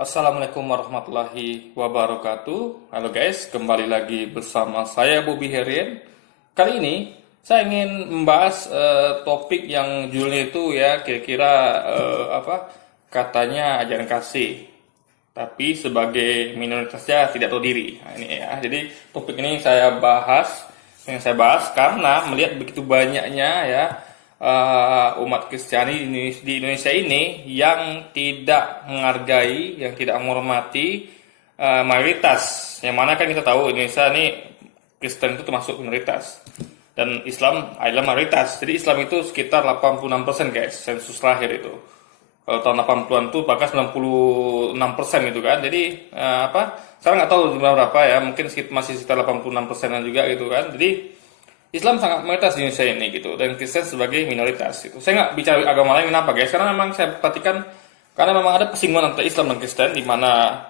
Assalamualaikum warahmatullahi wabarakatuh. Halo guys, kembali lagi bersama saya Bobby Herian. Kali ini saya ingin membahas topik yang judulnya itu ya kira-kira katanya ajaran kasih. Tapi sebagai minoritasnya tidak tahu diri. Nah, ini ya. Jadi topik ini yang saya bahas karena melihat begitu banyaknya ya umat Kristiani di Indonesia ini yang tidak menghargai, yang tidak menghormati mayoritas. Yang mana kan kita tahu Indonesia ini Kristen itu termasuk minoritas dan Islam adalah mayoritas. Jadi Islam itu sekitar 86% guys, sensus terakhir itu. Kalau tahun 80-an tuh bahkan 96% gitu kan. Jadi sekarang nggak tahu jumlah berapa ya, mungkin masih sekitar 86%-an juga gitu kan. Jadi Islam sangat mayoritas di Indonesia ini gitu, dan Kristen sebagai minoritas gitu. Saya nggak bicara agama lain, kenapa guys? Karena memang saya perhatikan, karena memang ada persinggungan antara Islam dan Kristen, di mana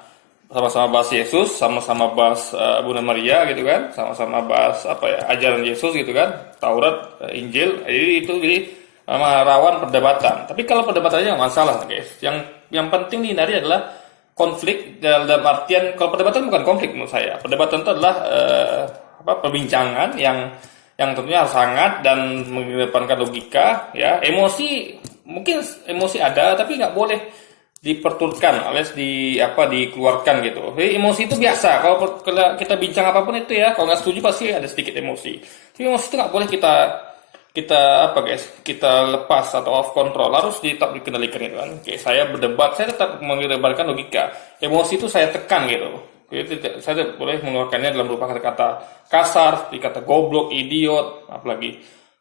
sama-sama bahas Yesus, sama-sama bahas Bunda Maria gitu kan, sama-sama bahas ajaran Yesus gitu kan, Taurat, Injil. Jadi rawan perdebatan. Tapi kalau perdebatannya nggak masalah guys. Yang penting dihindari adalah konflik dalam artian, kalau perdebatan bukan konflik menurut saya. Perdebatan itu adalah perbincangan yang tentunya harus hangat dan mengedepankan logika ya. Mungkin emosi ada, tapi nggak boleh diperturutkan alias dikeluarkan gitu. Jadi emosi itu biasa, kalau kita bincang apapun itu ya, kalau nggak setuju pasti ada sedikit emosi. Tapi emosi itu nggak boleh kita lepas atau off control, harus tetap dikendalikan gitu kan. Oke, saya berdebat, saya tetap mengedepankan logika. Emosi itu saya tekan gitu. Saya tidak boleh mengeluarkannya dalam berupa kata-kata kasar, dikata goblok, idiot, apalagi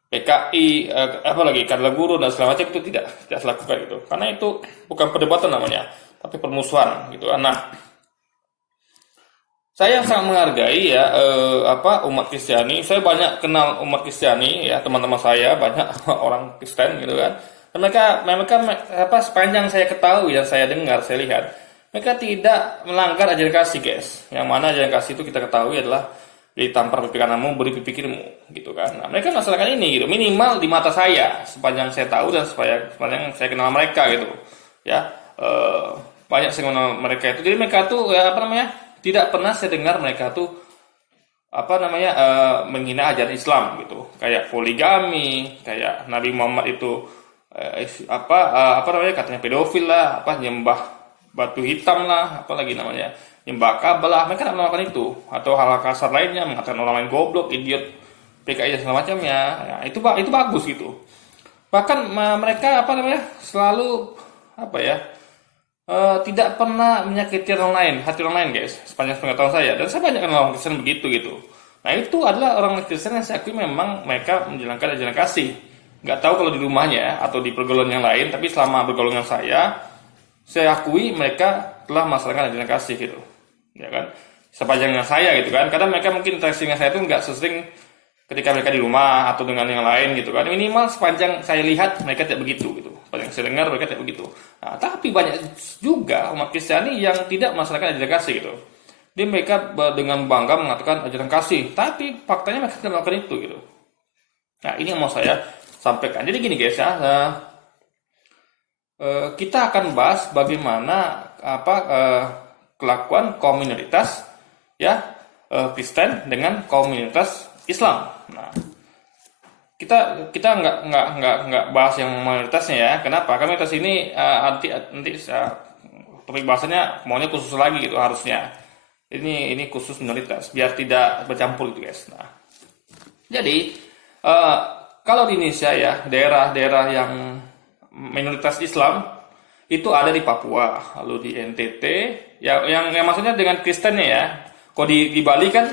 PKI, apalagi kata guru dan segala macam, itu tidak saya lakukan gitu. Karena itu bukan perdebatan namanya, tapi permusuhan gitu. Nah, saya sangat menghargai ya umat Kristiani. Saya banyak kenal umat Kristiani ya, teman-teman saya banyak orang Kristen gitu kan. Dan mereka sepanjang saya ketahui dan saya dengar, saya lihat, mereka tidak melanggar ajaran kasih guys. Yang mana ajaran kasih itu kita ketahui adalah ditampar pipi kananmu, beri pipi kirimu gitu kan. Nah, mereka melaksanakan ini gitu, minimal di mata saya, sepanjang saya tahu dan sepanjang saya kenal mereka gitu. Ya, banyak saya kenal mereka itu. Jadi mereka tuh tidak pernah saya dengar mereka tuh menghina ajaran Islam gitu. Kayak poligami, kayak Nabi Muhammad itu katanya pedofil lah, nyembah batu hitam lah, apalagi namanya nyembah Ka'bah lah. Mereka tidak melakukan itu, atau hal-hal kasar lainnya, mengatakan orang lain goblok, idiot, PKI dan segala macamnya ya, itu bagus gitu. Bahkan mereka selalu tidak pernah menyakiti orang lain, hati orang lain guys, sepanjang pengetahuan saya. Dan saya banyak kenal orang Kristen begitu gitu. Nah, itu adalah orang Kristen yang saya akui memang mereka menjalankan ajaran kasih. Nggak tahu kalau di rumahnya atau di pergaulan yang lain, tapi selama pergaulan saya akui mereka telah melaksanakan ajaran kasih gitu, ya kan, sepanjang saya gitu kan. Kadang mereka mungkin interaksi dengan saya itu nggak sesering ketika mereka di rumah atau dengan yang lain gitu kan. Minimal sepanjang saya lihat mereka tidak begitu gitu, sepanjang saya dengar mereka tidak begitu. Nah, tapi banyak juga umat Kristiani yang tidak melaksanakan ajaran kasih gitu. Dia mereka dengan bangga mengatakan ajaran kasih, tapi faktanya mereka tidak melakukan itu gitu. Nah, ini yang mau saya sampaikan. Jadi gini guys ya. Kita akan bahas bagaimana kelakuan kaum minoritas ya, Kristen dengan kaum minoritas Islam. Nah, kita nggak bahas yang mayoritasnya ya. Kenapa? Karena minoritas ini nanti topik bahasanya maunya khusus lagi gitu harusnya. Ini khusus minoritas biar tidak bercampur gitu guys. Nah, jadi kalau di Indonesia ya, daerah-daerah yang minoritas Islam itu ada di Papua, lalu di NTT, ya, yang maksudnya dengan Kristennya ya. Kalau di Bali kan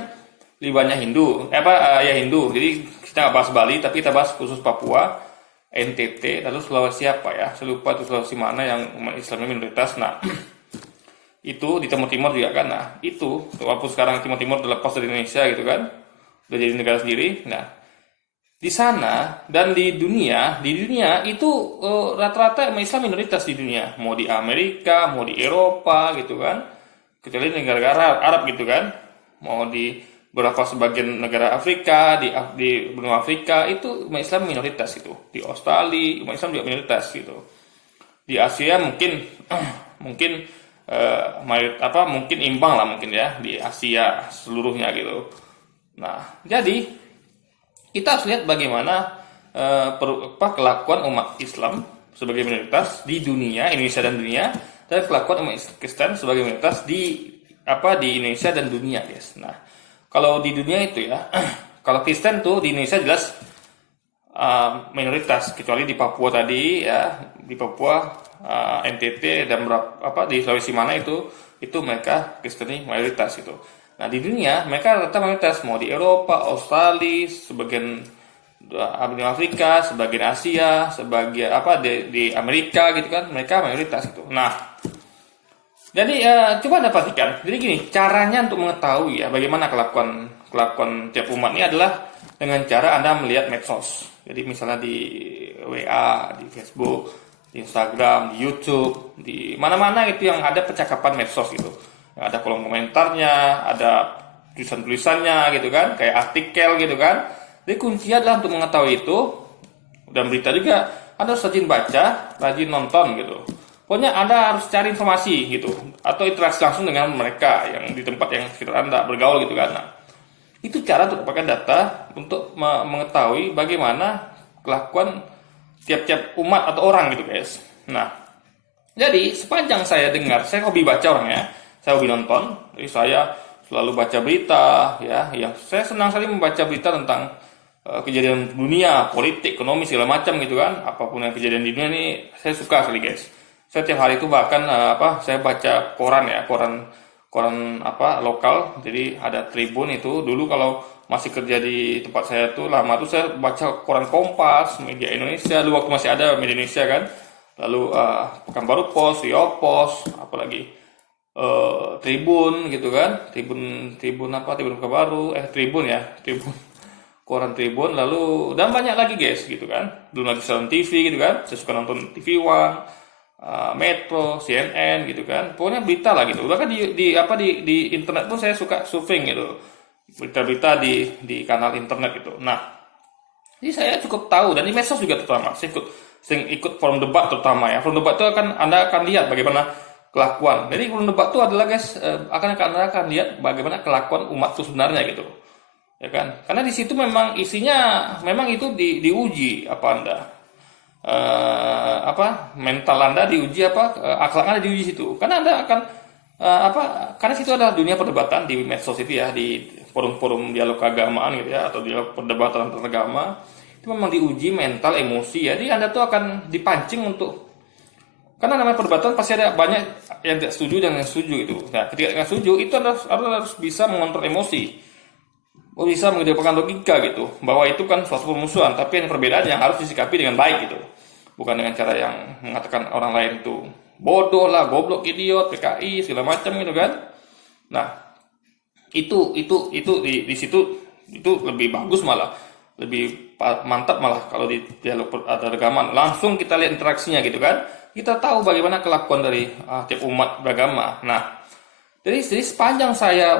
banyak Hindu, Hindu. Jadi kita nggak bahas Bali, tapi kita bahas khusus Papua, NTT, lalu Sulawesi saya lupa itu Sulawesi mana yang umat Islamnya minoritas. Nah, itu di Timur-Timur juga kan. Nah, itu walaupun sekarang Timur-Timur udah lepas dari Indonesia gitu kan, udah jadi negara sendiri. Nah, di sana dan di dunia itu rata-rata Islam minoritas di dunia, mau di Amerika, mau di Eropa gitu kan, kecuali negara-negara Arab gitu kan, mau di beberapa sebagian negara Afrika, di benua Afrika itu Islam minoritas itu, di Australia Islam juga minoritas gitu, di Asia mungkin mungkin imbang lah mungkin ya di Asia seluruhnya gitu. Nah, jadi kita harus lihat bagaimana kelakuan umat Islam sebagai minoritas di dunia, Indonesia dan dunia, dan kelakuan umat Kristen sebagai minoritas di Indonesia dan dunia, guys. Nah, kalau di dunia itu ya, kalau Kristen tuh di Indonesia jelas minoritas, kecuali di Papua tadi ya, di Papua, NTT dan di Sulawesi mana itu mereka Kristen mayoritas itu. Nah, di dunia mereka rata mayoritas, mau di Eropa, Australia, sebagian Afrika, sebagian Asia, sebagian di Amerika gitu kan, mereka mayoritas itu. Nah, jadi coba Anda perhatikan. Jadi gini, caranya untuk mengetahui ya bagaimana kelakuan tiap umat ini adalah dengan cara Anda melihat medsos. Jadi misalnya di WA, di Facebook, di Instagram, di YouTube, di mana-mana itu yang ada percakapan medsos gitu. Yang ada kolom komentarnya, ada tulisan-tulisannya gitu kan, kayak artikel gitu kan. Jadi kunci adalah untuk mengetahui itu, dan berita juga Anda harus rajin baca, rajin nonton gitu. Pokoknya Anda harus cari informasi gitu, atau interaksi langsung dengan mereka yang di tempat yang sekitar Anda bergaul gitu kan. Nah, itu cara untuk dapatkan data untuk mengetahui bagaimana kelakuan tiap-tiap umat atau orang gitu guys. Nah, jadi sepanjang saya dengar, saya hobi baca orangnya, saya hobi nonton, jadi saya selalu baca berita ya, yang saya senang sekali membaca berita tentang kejadian dunia, politik, ekonomi segala macam gitu kan, apapun yang kejadian di dunia ini saya suka sekali guys. Saya tiap hari itu bahkan saya baca koran ya, koran lokal. Jadi ada Tribun itu dulu kalau masih kerja di tempat saya tuh lama tuh saya baca koran Kompas, Media Indonesia, dulu waktu masih ada Media Indonesia kan. Lalu Pekanbaru Pos, Riau Pos, apalagi Tribun gitu kan. Tribun Pekanbaru, Tribun ya, Tribun. Koran Tribun, lalu dan banyak lagi guys gitu kan. Belum lagi Salam TV gitu kan. Saya suka nonton TV One, Metro, CNN gitu kan. Pokoknya berita lah gitu. Bahkan di internet pun saya suka surfing gitu. Berita-berita di kanal internet gitu. Nah, jadi saya cukup tahu, dan di medsos juga terutama. Saya ikut forum debat terutama ya. Forum debat itu Anda akan lihat bagaimana kelakuan. Jadi forum debat itu adalah guys, Anda akan lihat bagaimana kelakuan umat itu sebenarnya gitu. Ya kan? Karena di situ memang isinya memang itu diuji mental Anda diuji, akhlak Anda diuji situ. Karena Anda akan karena situ adalah dunia perdebatan di medsos itu ya, di forum-forum dialog keagamaan gitu ya, atau dialog perdebatan antar agama. Itu memang diuji mental, emosi ya. Jadi Anda tuh akan dipancing untuk, karena namanya perdebatan pasti ada banyak yang tidak setuju dan yang setuju gitu. Nah, ketika yang setuju itu Anda harus bisa mengontrol emosi. Bisa mengedepankan logika gitu, bahwa itu kan suatu permusuhan, tapi yang perbedaan yang harus disikapi dengan baik gitu, bukan dengan cara yang mengatakan orang lain itu bodoh lah, goblok, idiot, PKI segala macam gitu kan. Nah, itu di situ itu lebih bagus, malah lebih mantap malah kalau di dialog antaragama langsung kita lihat interaksinya gitu kan, kita tahu bagaimana kelakuan dari tiap umat beragama. Nah, jadi sepanjang saya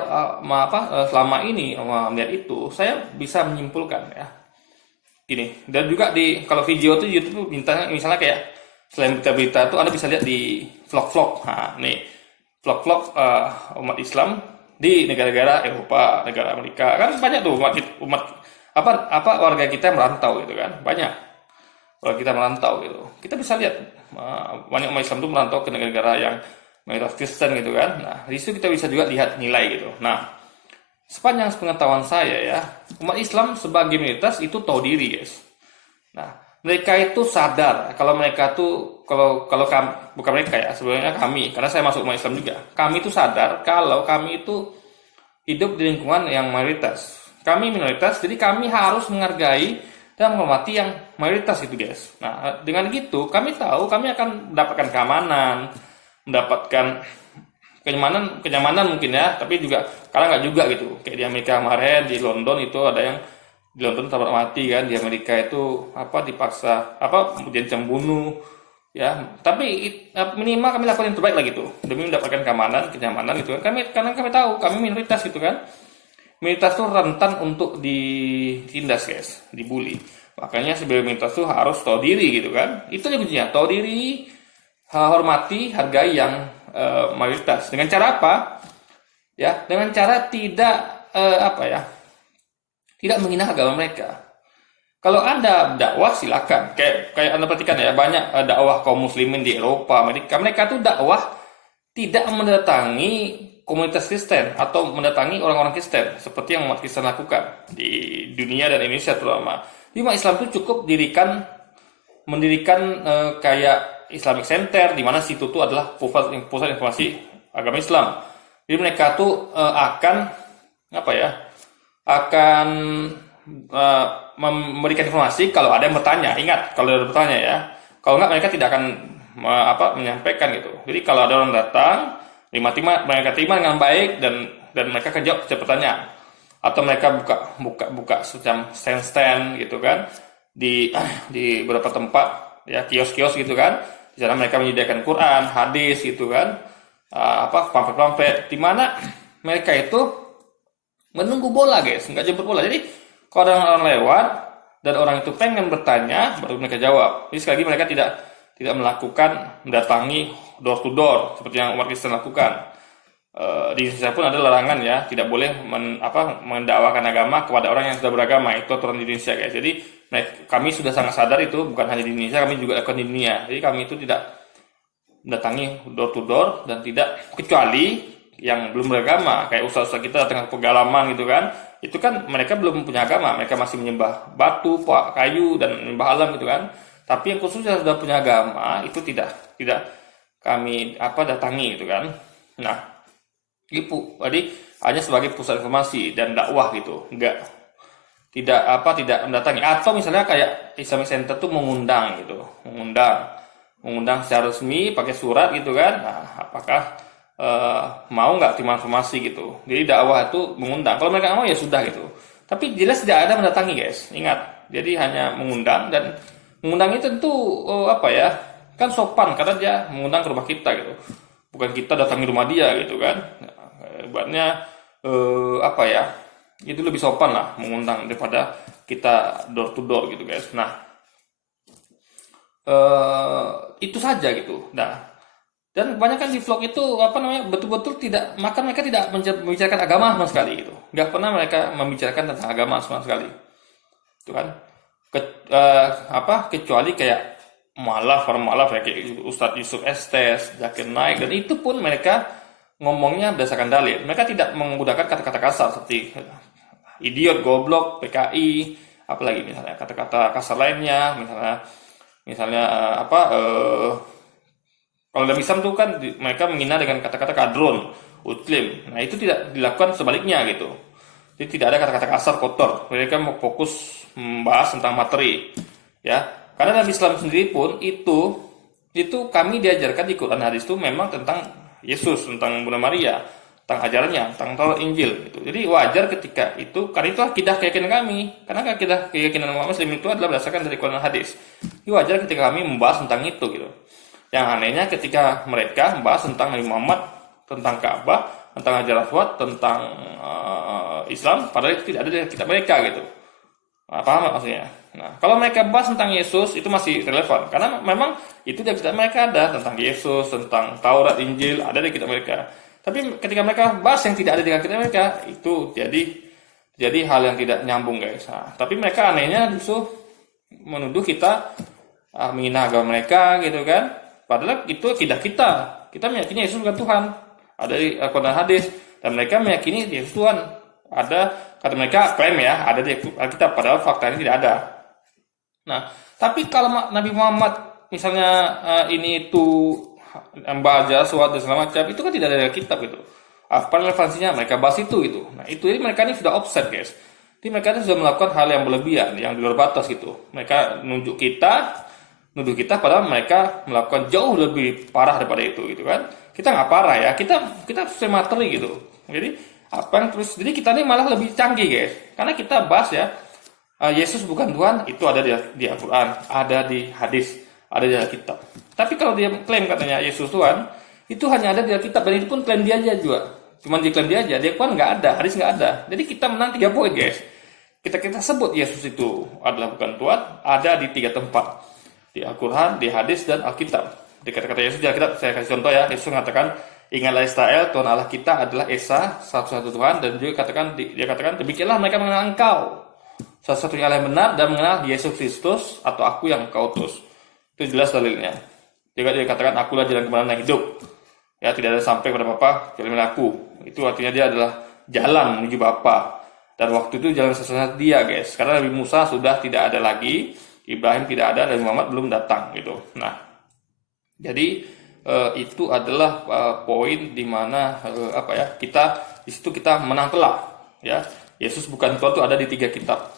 selama ini melihat itu, saya bisa menyimpulkan ya ini. Dan juga kalau video itu YouTube misalnya kayak selain berita-berita itu Anda bisa lihat di vlog-vlog. Nah, nih vlog-vlog umat Islam di negara-negara Eropa, negara Amerika. Kan banyak tuh umat warga kita merantau gitu kan. Banyak warga kita merantau gitu. Kita bisa lihat banyak umat Islam itu merantau ke negara-negara yang mayoritas Kristen gitu kan. Nah, di situ kita bisa juga lihat nilai gitu. Nah, sepanjang pengetahuan saya ya, umat Islam sebagai minoritas itu tahu diri, guys. Nah, mereka itu sadar kalau mereka tuh bukan mereka ya, sebenarnya kami, karena saya masuk umat Islam juga. Kami itu sadar kalau kami itu hidup di lingkungan yang mayoritas. Kami minoritas, jadi kami harus menghargai dan menghormati yang mayoritas gitu, guys. Nah, dengan gitu kami tahu kami akan mendapatkan keamanan, mendapatkan kenyamanan mungkin ya, tapi juga karena nggak juga gitu. Kayak di Amerika kemarin, di London itu ada yang di London tabrak mati kan, di Amerika itu dipaksa kemudian bunuh ya. Tapi minimal kami lakukan yang terbaik lah gitu demi mendapatkan kenyamanan gitu kan. Karena kami tahu kami minoritas gitu kan. Minoritas itu rentan untuk ditindas guys, dibully. Makanya sebagai minoritas itu harus tahu diri gitu kan. Itu kuncinya, tahu diri, hormati, hargai yang mayoritas. Dengan cara apa? Ya, dengan cara tidak tidak menghina agama mereka. Kalau Anda dakwah silakan. Kayak Anda perhatikan ya, banyak dakwah kaum muslimin di Eropa, Amerika. Mereka tuh dakwah tidak mendatangi komunitas Kristen atau mendatangi orang-orang Kristen seperti yang umat Kristen lakukan di dunia dan Indonesia terutama. Di umat Islam itu cukup mendirikan kayak Islamic Center, di mana situ tuh adalah pusat informasi agama Islam. Jadi mereka tuh akan memberikan informasi kalau ada yang bertanya. Ingat, kalau ada yang bertanya ya. Kalau enggak, mereka tidak akan menyampaikan gitu. Jadi kalau ada orang datang, mereka terima dengan baik dan mereka akan jawab setiap pertanyaan. Atau mereka buka semacam stand gitu kan di beberapa tempat ya, kios-kios gitu kan. Di sana mereka menyediakan Quran, hadis gitu kan. Pamflet-pamflet di mana mereka itu menunggu bola, guys, nggak jemput bola. Jadi kalau orang lewat dan orang itu pengen bertanya, baru mereka jawab. Jadi sekali lagi mereka tidak mendatangi door to door seperti yang umat Kristen lakukan. Di Indonesia pun ada larangan ya, tidak boleh mendakwakan agama kepada orang yang sudah beragama. Itu aturan di Indonesia, guys. Jadi kami sudah sangat sadar itu bukan hanya di Indonesia, kami juga lakukan di dunia. Jadi kami itu tidak mendatangi door to door dan tidak, kecuali yang belum beragama, kayak ustaz-ustaz kita datang ke pedalaman gitu kan. Itu kan mereka belum punya agama, mereka masih menyembah batu, kayu dan menyembah alam gitu kan. Tapi yang khususnya sudah punya agama itu tidak kami datangi gitu kan. Nah, itu jadi hanya sebagai pusat informasi dan dakwah gitu, tidak mendatangi. Atau misalnya kayak Islamic Center tuh mengundang secara resmi pakai surat gitu kan. Nah, apakah mau nggak terima informasi gitu. Jadi dakwah itu mengundang. Kalau mereka mau ya sudah gitu. Tapi jelas tidak ada mendatangi, guys. Ingat, jadi hanya mengundang, dan mengundang itu tentu kan sopan karena dia mengundang ke rumah kita gitu. Bukan kita datangi rumah dia gitu kan. Buatnya itu lebih sopan lah mengundang daripada kita door to door gitu, guys. Nah, itu saja gitu. Nah, dan kebanyakan di vlog itu betul-betul mereka tidak membicarakan agama sama sekali gitu. Nggak pernah mereka membicarakan tentang agama sama sekali. Itu kan. Kecuali kayak para mualaf kayak Ustadz Yusuf Estes, Zakir Naik, dan itu pun mereka ngomongnya berdasarkan dalil. Mereka tidak menggunakan kata-kata kasar seperti idiot, goblok, PKI, apalagi misalnya kata-kata kasar lainnya, misalnya kalau dalam Islam tuh kan mereka menghina dengan kata-kata kadrun, utlim. Nah, itu tidak dilakukan sebaliknya gitu. Jadi tidak ada kata-kata kasar, kotor. Mereka mau fokus membahas tentang materi. Ya. Karena dalam Islam sendiri pun itu kami diajarkan di Quran hadis itu memang tentang Yesus, tentang Bunda Maria, tentang ajarannya, tentang Taurat Injil gitu. Jadi wajar ketika itu, karena itu akidah keyakinan kami. Karena akidah keyakinan umat Muslim itu adalah berdasarkan dari Quran hadis. Jadi wajar ketika kami membahas tentang itu gitu. Yang anehnya ketika mereka membahas tentang Nabi Muhammad, tentang Ka'bah, tentang Hajar Aswad, tentang Islam, padahal itu tidak ada di kitab mereka gitu. Nah, paham maksudnya? Nah, kalau mereka bahas tentang Yesus itu masih relevan, karena memang itu di kitab mereka ada tentang Yesus, tentang Taurat, Injil, ada di kitab mereka. Tapi ketika mereka bahas yang tidak ada di kitab mereka, itu jadi hal yang tidak nyambung, guys. Nah, tapi mereka anehnya justru menuduh kita menghina agama mereka gitu kan. Padahal itu akidah kita. Kita meyakini Yesus bukan Tuhan. Ada di Al-Quran hadis. Dan mereka meyakini Yesus Tuhan. Ada, kata mereka klaim ya, ada di Alkitab. Padahal faktanya tidak ada. Nah, tapi kalau Nabi Muhammad misalnya ini itu membaca suatu dan segala macam, itu kan tidak ada di Alkitab gitu. Apa relevansinya? Mereka bahas itu gitu. Nah, itu jadi mereka ini sudah offset, guys. Jadi mereka ini sudah melakukan hal yang berlebihan, yang di luar batas gitu. Mereka nuduh kita padahal mereka melakukan jauh lebih parah daripada itu gitu kan. Kita nggak parah ya, kita sesuai materi gitu. Jadi kita ini malah lebih canggih, guys, karena kita bahas ya Yesus bukan Tuhan, itu ada di Al-Quran, ada di hadis, ada di Alkitab. Tapi kalau dia klaim katanya Yesus Tuhan, itu hanya ada di Alkitab, dan itu pun klaim dia aja juga. Cuman dia klaim dia aja, dia Quran nggak ada, hadis nggak ada. Jadi kita menang 3 poin, guys. Kita sebut Yesus itu adalah bukan Tuhan, ada di 3 tempat. Di Al-Quran, di hadis, dan Alkitab. Di kata-kata Yesus, ya saya kasih contoh ya. Yesus mengatakan, ingatlah Israel, Tuhan Allah kita adalah Esa, satu-satu Tuhan. Dan juga dia katakan, demikianlah mereka mengenal engkau, satu-satunya Allah yang benar, dan mengenal Yesus Kristus, atau aku yang engkau utus. Itu jelas dalilnya. Juga dia katakan, akulah jalan kebenaran dan hidup. Ya, tidak ada sampai kepada Bapa kecuali aku. Itu artinya dia adalah jalan menuju Bapa. Dan waktu itu jalan satu-satunya dia, guys. Karena Nabi Musa sudah tidak ada lagi, Ibrahim tidak ada, dan Muhammad belum datang gitu. Nah, jadi itu adalah poin di mana kita di situ kita menang telak, ya. Yesus bukan Tuhan, itu ada di 3 kitab,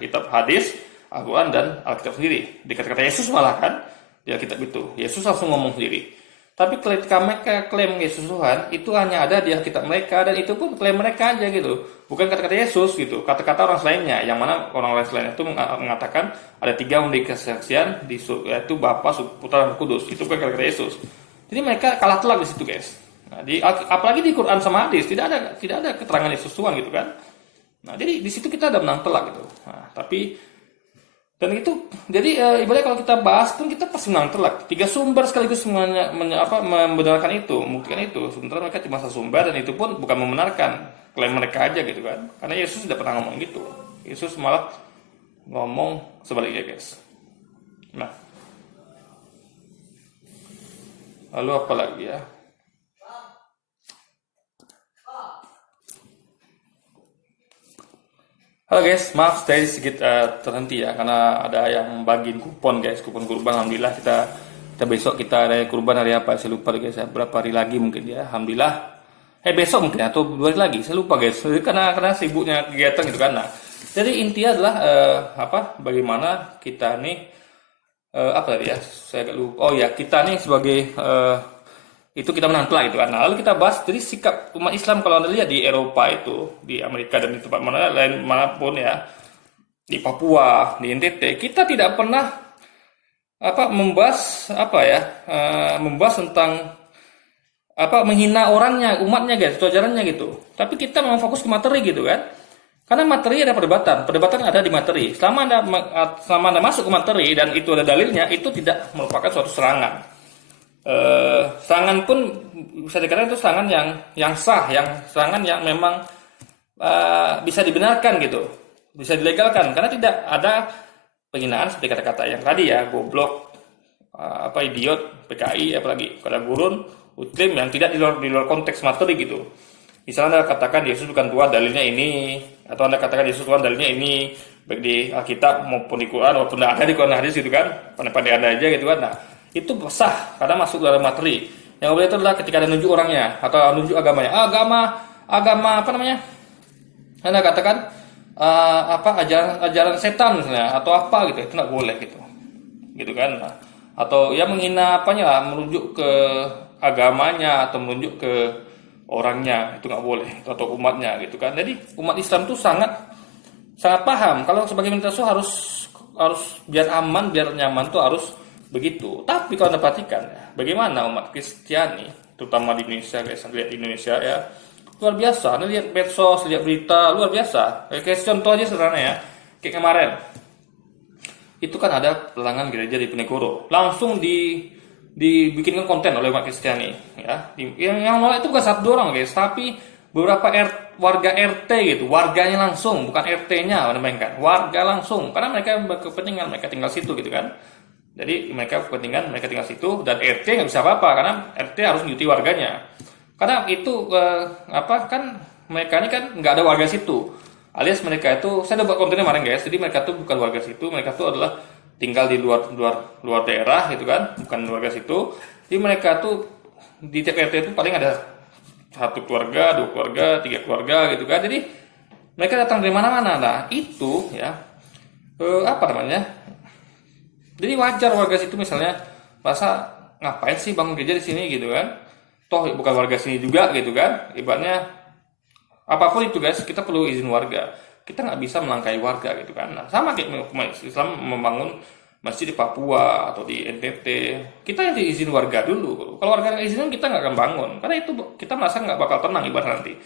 kitab hadis, Al-Quran, dan Alkitab sendiri. Di kata-kata Yesus malah kan, di Alkitab itu Yesus langsung ngomong sendiri. Tapi ketika mereka klaim Yesus Tuhan, itu hanya ada di Alkitab mereka, dan itu pun klaim mereka aja gitu. Bukan kata-kata Yesus gitu, kata-kata orang lainnya, yang mana orang lain itu mengatakan ada 3 memberi kesaksian, yaitu Bapa, Putra, dan Kudus. Itu bukan kata-kata Yesus. Jadi mereka kalah telak di situ, guys. Nah, apalagi di Quran sama hadis tidak ada keterangan Yesus Tuhan gitu kan. Nah, jadi di situ kita ada menang telak gitu. Nah, tapi dan itu jadi ibaratnya kalau kita bahas pun kita pasti menang telak. 3 sumber sekaligus semuanya membenarkan itu, membuktikan itu. Sementara mereka cuma satu sumber, dan itu pun bukan membenarkan klaim mereka aja gitu kan. Karena Yesus tidak pernah ngomong gitu. Yesus malah ngomong sebaliknya, guys. Nah, lalu apa lagi ya? Halo guys, maaf saya sedikit terhenti ya, karena ada yang bagiin kupon, guys, kupon kurban. Alhamdulillah kita besok kita ada kurban hari apa, saya lupa guys, berapa hari lagi mungkin ya. Alhamdulillah besok mungkin atau 2 hari lagi, saya lupa guys, karena sibuknya kegiatan gitu kan. Nah, jadi intinya adalah bagaimana kita nih apa tadi ya, saya agak lupa. Oh ya, kita nih sebagai itu kita menang telak gitu kan. Nah, lalu kita bahas jadi sikap umat Islam kalau Anda lihat di Eropa itu, di Amerika dan di tempat lain manapun ya, di Papua, di NTT, kita tidak pernah membahas tentang menghina orangnya, umatnya, guys, itu ajarannya gitu. Tapi kita memang fokus ke materi gitu kan. Karena materi ada perdebatan ada di materi. Selama Anda masuk ke materi dan itu ada dalilnya, itu tidak merupakan suatu serangan. Serangan pun bisa dikatakan itu serangan yang sah, serangan yang memang bisa dibenarkan gitu, bisa dilegalkan, karena tidak ada penghinaan seperti kata-kata yang tadi ya, goblok, idiot, PKI, apalagi kata gurun, muslim yang tidak di luar konteks materi gitu. Misalnya Anda katakan Yesus bukan Tuhan, dalilnya ini, atau Anda katakan Yesus Tuhan, dalilnya ini, baik di Alkitab maupun di Quran, walaupun tidak ada di Quran hadis gitu kan, pandai-pandai Anda aja gitu kan. Nah, itu sah karena masuk dalam materi. Yang boleh itu adalah ketika ada nunjuk orangnya atau nunjuk agamanya. Agama apa namanya? Anda katakan ajaran setan misalnya atau apa gitu, itu nggak boleh gitu. Gitu kan. Nah, atau ya menghina merujuk ke agamanya atau merujuk ke orangnya, itu nggak boleh, atau umatnya gitu kan. Jadi umat Islam tuh sangat paham kalau sebagai manusia harus biar aman, biar nyaman tuh harus begitu. Tapi kalau Anda perhatikan ya, bagaimana umat Kristiani terutama di Indonesia, guys, lihat di Indonesia ya, luar biasa. Anda lihat medsos, lihat berita, luar biasa. Kayak contoh aja sederhana ya, kayak kemarin itu kan ada pelelangan gereja di Penegoro, langsung dibikinkan konten oleh umat Kristiani ya. Yang nolak itu bukan 1 orang, guys, tapi beberapa warga RT gitu, warganya langsung, bukan RT-nya, warga langsung, karena mereka berkepentingan, mereka tinggal situ gitu kan. Jadi mereka kepentingan, mereka tinggal situ, dan RT nggak bisa apa-apa karena RT harus mengikuti warganya. Karena itu kan mereka ini kan nggak ada warga situ, alias mereka itu, saya udah buat kontennya kemarin, guys. Jadi mereka tuh bukan warga situ, mereka tuh adalah tinggal di luar daerah gitu kan, bukan warga situ. Jadi mereka tuh di tiap RT itu paling ada 1 keluarga, 2 keluarga, 3 keluarga gitu kan. Jadi mereka datang dari mana-mana. Nah itu ya jadi wajar warga situ misalnya masa ngapain sih bangun gereja di sini gitu kan, toh bukan warga sini juga gitu kan. Ibaratnya apapun itu, guys, kita perlu izin warga, kita nggak bisa melangkahi warga gitu kan. Nah, sama kayak Islam membangun masjid di Papua atau di NTT, kita yang diizin warga dulu. Kalau warga nggak izin, kita nggak akan bangun, karena itu kita merasa nggak bakal tenang, ibarat nanti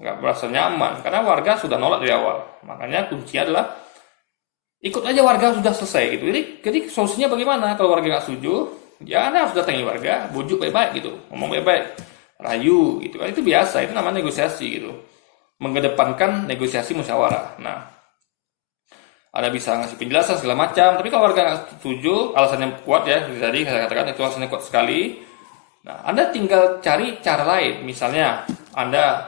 nggak merasa nyaman karena warga sudah nolak dari awal. Makanya kuncinya adalah ikut aja warga, sudah selesai gitu. Jadi solusinya bagaimana? Kalau warga nggak setuju, ya Anda harus datangi warga, bujuk baik-baik gitu, ngomong baik-baik, rayu gitu kan, itu biasa, itu namanya negosiasi gitu, mengedepankan negosiasi musyawarah. Nah, Anda bisa ngasih penjelasan segala macam, tapi kalau warga nggak setuju, alasannya kuat ya, seperti tadi saya katakan itu alasannya kuat sekali. Nah, Anda tinggal cari cara lain, misalnya Anda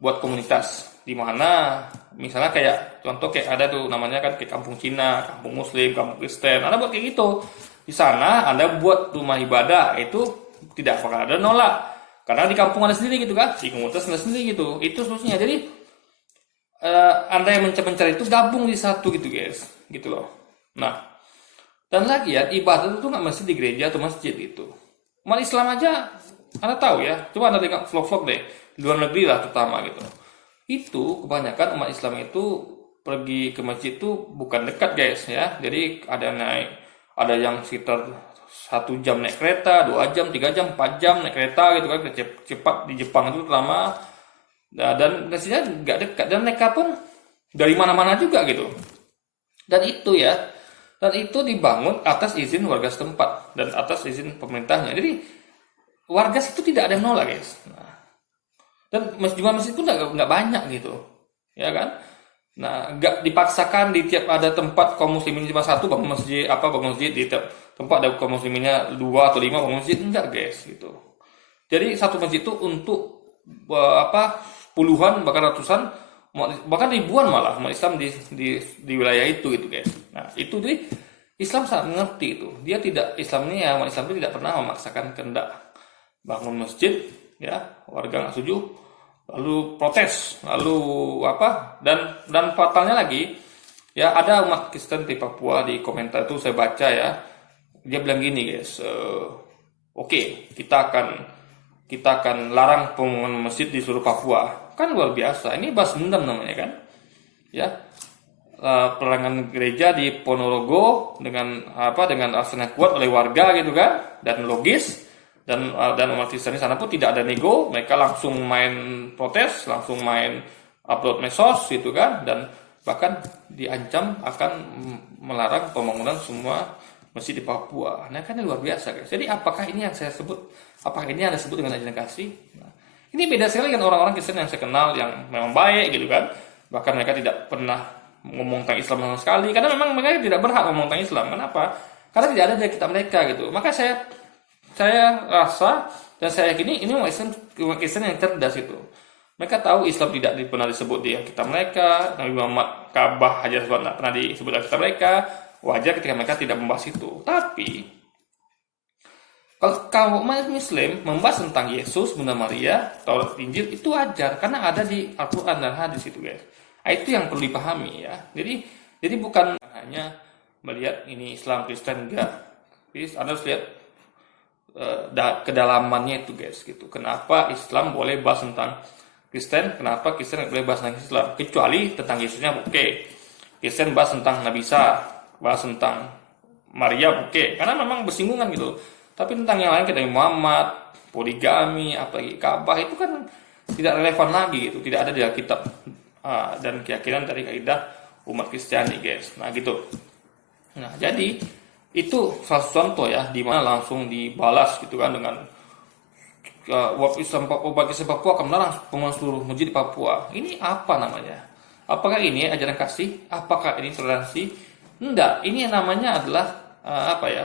buat komunitas di mana misalnya kayak contoh kayak ada tuh namanya kan kayak kampung Cina, kampung Muslim, kampung Kristen. Anda buat kayak gitu. Di sana Anda buat rumah ibadah, itu tidak bakal ada nolak. Karena di kampung Anda sendiri gitu kan, di komunitas Anda sendiri gitu. Itu solusinya. Jadi Anda yang mencari itu gabung di satu gitu guys, gitu loh. Nah, dan lagi ya, ibadah itu nggak mesti di gereja atau masjid gitu. Umat Islam aja Anda tahu ya, coba Anda tengok vlog-vlog deh, di luar negeri lah terutama gitu. Itu kebanyakan umat Islam itu pergi ke masjid itu bukan dekat guys ya. Jadi ada yang sekitar 1 jam naik kereta, 2 jam, 3 jam, 4 jam naik kereta gitu kan, cepat di Jepang itu terutama. Nah, dan pastinya nggak dekat, dan mereka pun dari mana-mana juga gitu. Dan itu dibangun atas izin warga setempat dan atas izin pemerintahnya. Jadi warga situ tidak ada yang nolak guys. Nah, dan jumlah masjid pun nggak banyak gitu, ya kan? Nah, nggak dipaksakan di tiap ada tempat kaum muslimin cuma satu bangun masjid di tiap tempat ada kaum musliminnya 2 atau 5 bangun masjid, enggak guys gitu. Jadi satu masjid itu untuk puluhan bahkan ratusan bahkan ribuan malah umat Islam di wilayah itu gitu guys. Nah, itu Islam sangat mengerti itu. Dia tidak Islam ini ya, umat Islam itu tidak pernah memaksakan kehendak bangun masjid ya, warga nggak setuju lalu protes lalu dan fatalnya lagi ya, ada umat Kristen di Papua di komentar itu saya baca ya, dia bilang gini guys, oke, kita akan larang pembangunan masjid di seluruh Papua. Kan luar biasa, ini balas dendam namanya kan ya. Pelarangan gereja di Ponorogo dengan alasan yang kuat oleh warga gitu kan, dan logis, dan umat Kristen di sana pun tidak ada nego, mereka langsung main protes, langsung main upload medsos gitu kan, dan bahkan diancam akan melarang pembangunan semua masjid di Papua. Nah, kan ini luar biasa guys. Jadi apakah ini yang saya sebut, apakah ini yang disebut dengan ajaran kasih? Nah, ini beda sekali dengan orang-orang Kristen yang saya kenal yang memang baik gitu kan, bahkan mereka tidak pernah ngomong tentang Islam sama sekali, karena memang mereka tidak berhak ngomong tentang Islam. Kenapa? Karena tidak ada di kitab mereka gitu. Maka saya rasa dan saya yakini ini umat Kristen yang cerdas itu. Mereka tahu Islam tidak pernah disebut di kitab mereka, Nabi Muhammad Ka'bah aja tidak pernah disebut di kitab mereka. Wajar ketika mereka tidak membahas itu. Tapi kalau umat Muslim membahas tentang Yesus, Bunda Maria, Taurat, Injil, itu wajar karena ada di Al-Quran dan hadis itu guys. Nah, itu yang perlu dipahami ya. Jadi bukan hanya melihat ini Islam Kristen, enggak. Jadi Anda harus lihat kedalamannya itu guys gitu. Kenapa Islam boleh bahas tentang Kristen, kenapa Kristen boleh bahas tentang Islam, kecuali tentang Yesusnya oke. Kristen bahas tentang Nabi Isa, bahas tentang Maria oke, karena memang bersinggungan gitu. Tapi tentang yang lain kita Muhammad, poligami, apalagi Ka'bah, itu kan tidak relevan lagi gitu, tidak ada di Alkitab dan keyakinan dari kaidah umat Kristiani guys. Nah gitu. Nah jadi itu salah satu contoh ya, di mana langsung dibalas gitu kan dengan umat Islam Papua akan melarang pembangunan seluruh masjid di Papua. Ini apa namanya? Apakah ini ajaran kasih? Apakah ini toleransi? Enggak, ini yang namanya adalah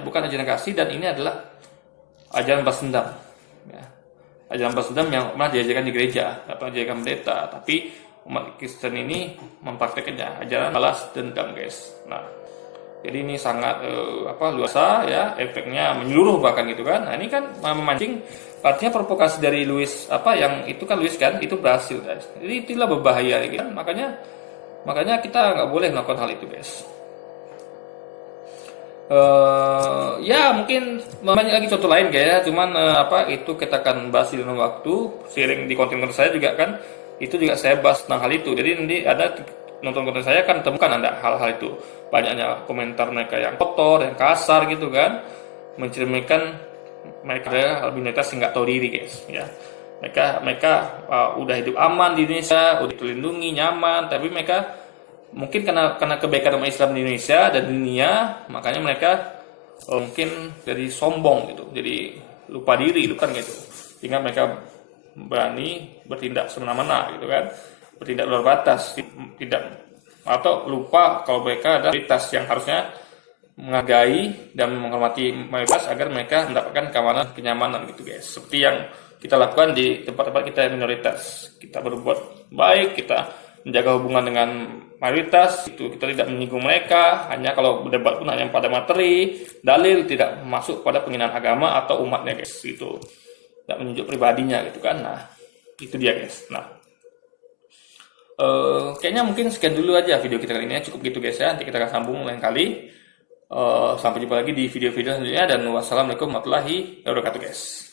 bukan ajaran kasih, dan ini adalah ajaran balas dendam. Ya. Ajaran balas dendam yang pernah diajarkan di gereja atau diajarkan pendeta, tapi umat Kristen ini mempraktekannya, ajaran balas dendam guys. Nah, jadi ini sangat luar biasa ya, efeknya menyeluruh bahkan gitu kan. Nah, ini kan memancing, artinya provokasi dari Louis yang itu kan Louis kan itu berhasil guys. Jadi itulah berbahaya gitu kan. Makanya kita nggak boleh melakukan hal itu guys. Ya mungkin banyak lagi contoh lain kayak cuman itu kita akan bahas di dalam waktu sharing di konten saya juga kan, itu juga saya bahas tentang hal itu. Jadi nanti ada nonton konten saya kan temukan ada hal-hal itu, banyaknya komentar mereka yang kotor, yang kasar gitu kan, mencerminkan mereka minoritas yang nggak tahu diri guys ya. Mereka udah hidup aman di Indonesia, udah dilindungi, nyaman, tapi mereka mungkin karena kebaikan umat Islam di Indonesia dan dunia, makanya mereka mungkin jadi sombong gitu, jadi lupa diri itu kan gitu, sehingga mereka berani bertindak semena-mena gitu kan, bertindak luar batas, tidak, atau lupa kalau mereka ada prioritas yang harusnya menghargai dan menghormati mayoritas agar mereka mendapatkan keamanan, kenyamanan gitu guys. Seperti yang kita lakukan di tempat-tempat kita yang minoritas, kita berbuat baik, kita menjaga hubungan dengan mayoritas, itu kita tidak menyinggung mereka, hanya kalau berdebat pun hanya pada materi, dalil, tidak masuk pada penghinaan agama atau umatnya guys, gitu, tidak menunjuk pribadinya gitu kan. Nah itu dia guys. Nah kayaknya mungkin sekian dulu aja video kita kali ini, cukup gitu guys ya, nanti kita akan sambung lain kali. Sampai jumpa lagi di video-video selanjutnya, dan wassalamualaikum warahmatullahi wabarakatuh guys.